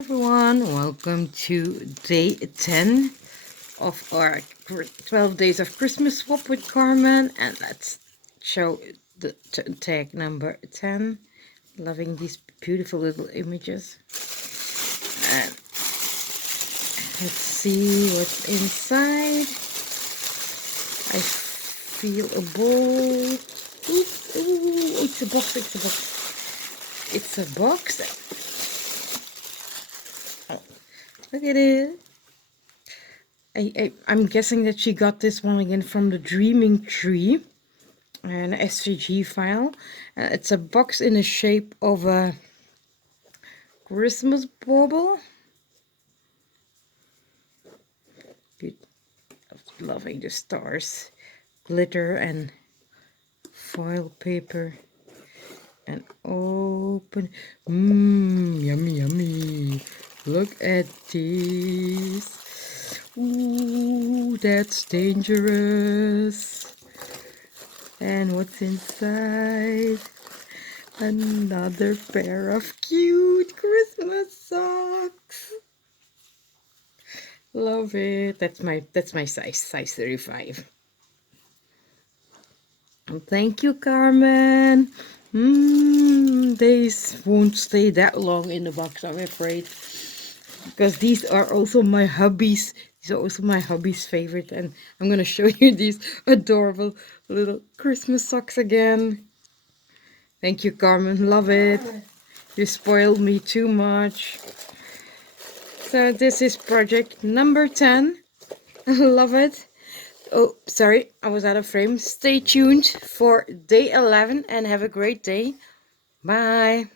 Everyone, welcome to day 10 of our 12 days of Christmas swap with Carmen, and let's show the tag number 10. Loving these beautiful little images, and let's see what's inside. I feel a bowl. Ooh, it's a box, it's a box. Oh, look at it. I'm guessing that she got this one again from the Dreaming Tree, an SVG file. It's a box in the shape of a Christmas bauble. Loving the stars, glitter and foil paper, and open. Yummy, yummy. Look at this. Ooh, that's dangerous. And what's inside? Another pair of cute Christmas socks. Love it. That's my size 35. Thank you, Carmen. These won't stay that long in the box, I'm afraid, because these are also my hubby's. These are also my hubby's favorite, and I'm gonna show you these adorable little Christmas socks again. Thank you, Carmen. Love it. You spoiled me too much. So this is project number 10. Love it. Oh, sorry, I was out of frame. Stay tuned for day 11 and have a great day. Bye.